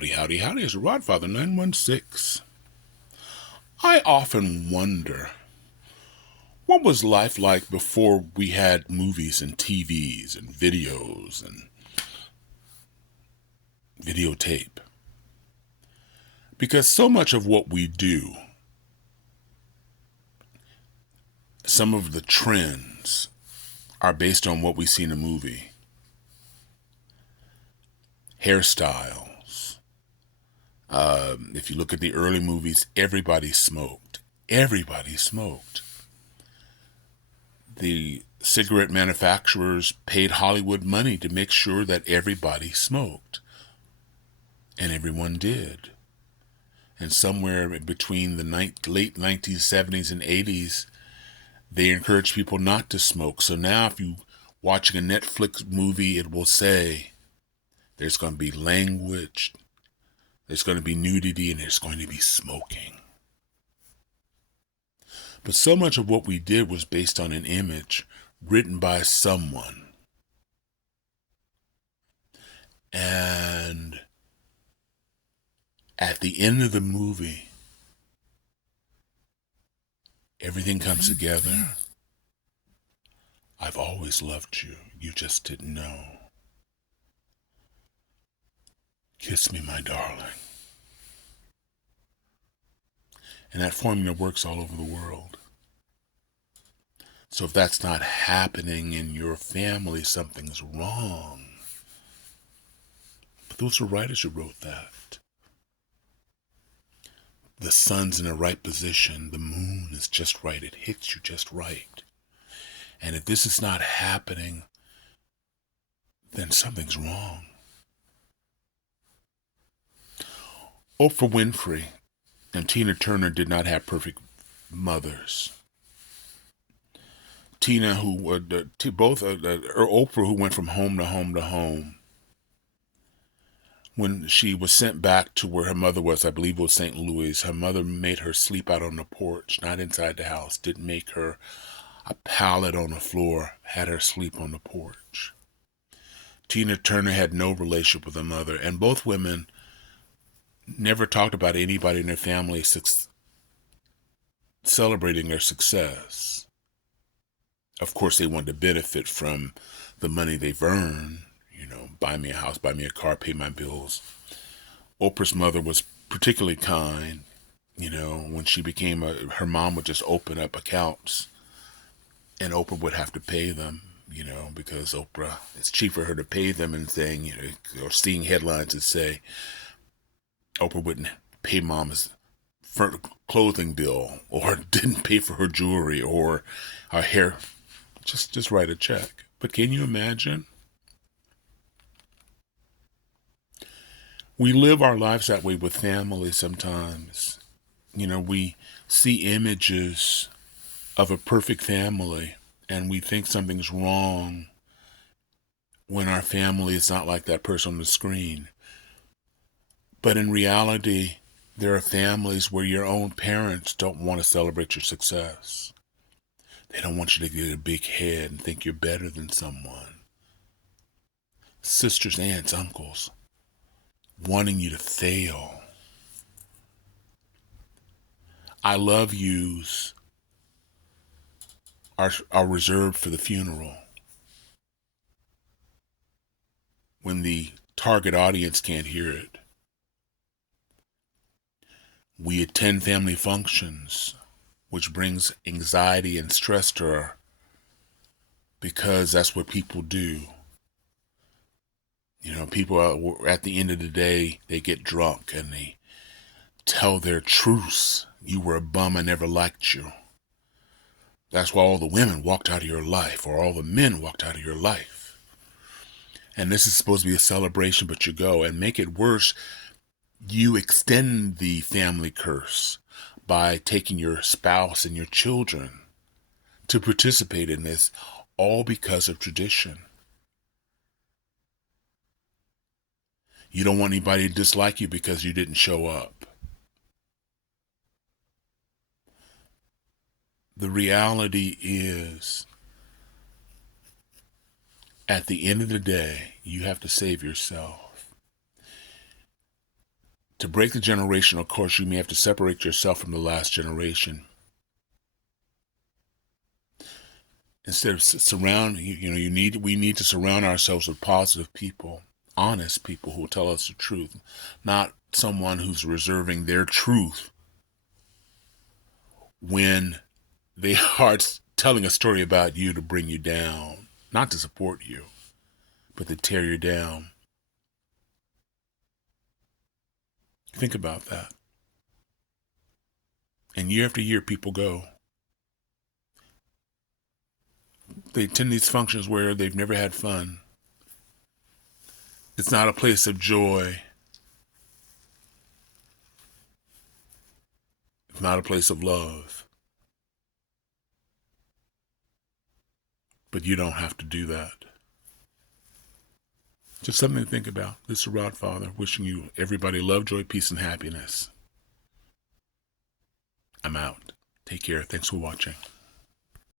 Howdy, howdy, howdy, it's Rodfather 916. I often wonder, what was life like before we had movies and TVs and videos and videotape? Because so much of what we do, some of the trends are based on what we see in a movie. Hairstyles. If you look at the early movies, everybody smoked. Everybody smoked. The cigarette manufacturers paid Hollywood money to make sure that everybody smoked. And everyone did. And somewhere between the late 1970s and 80s, they encouraged people not to smoke. So now if you're watching a Netflix movie, it will say there's going to be language, there's going to be nudity, and there's going to be smoking. But so much of what we did was based on an image written by someone. And at the end of the movie, everything comes together. I've always loved you. You just didn't know. Kiss me, my darling. And that formula works all over the world. So if that's not happening in your family, something's wrong. But those are writers who wrote that. The sun's in the right position. The moon is just right. It hits you just right. And if this is not happening, then something's wrong. Oprah Winfrey and Tina Turner did not have perfect mothers. Tina, Oprah, who went from home to home to home. When she was sent back to where her mother was, I believe it was St. Louis, her mother made her sleep out on the porch, not inside the house, didn't make her a pallet on the floor, had her sleep on the porch. Tina Turner had no relationship with her mother, and both women never talked about anybody in their family celebrating their success. Of course, they wanted to benefit from the money they've earned, buy me a house, buy me a car, pay my bills. Oprah's mother was particularly kind. When she became her mom would just open up accounts and Oprah would have to pay them, because Oprah, it's cheaper for her to pay them and saying, or seeing headlines that say Oprah wouldn't pay mom's clothing bill or didn't pay for her jewelry or her hair. Just write a check. But can you imagine? We live our lives that way with family sometimes. We see images of a perfect family and we think something's wrong when our family is not like that person on the screen. But in reality, there are families where your own parents don't want to celebrate your success. They don't want you to get a big head and think you're better than someone. Sisters, aunts, uncles, wanting you to fail. I love yous are reserved for the funeral. When the target audience can't hear it. We attend family functions, which brings anxiety and stress to her because that's what people do. People at the end of the day, they get drunk and they tell their truths. You were a bum, I never liked you. That's why all the women walked out of your life, or all the men walked out of your life. And this is supposed to be a celebration, but you go and make it worse. You extend the family curse by taking your spouse and your children to participate in this, all because of tradition. You don't want anybody to dislike you because you didn't show up. The reality is, at the end of the day, you have to save yourself. To break the generational curse, you may have to separate yourself from the last generation. Instead of we need to surround ourselves with positive people, honest people who will tell us the truth, not someone who's reserving their truth when they are telling a story about you to bring you down, not to support you, but to tear you down. Think about that. And year after year, people go. They attend these functions where they've never had fun. It's not a place of joy. It's not a place of love. But you don't have to do that. Just something to think about. This is Rod Father, wishing you everybody love, joy, peace, and happiness. I'm out. Take care. Thanks for watching.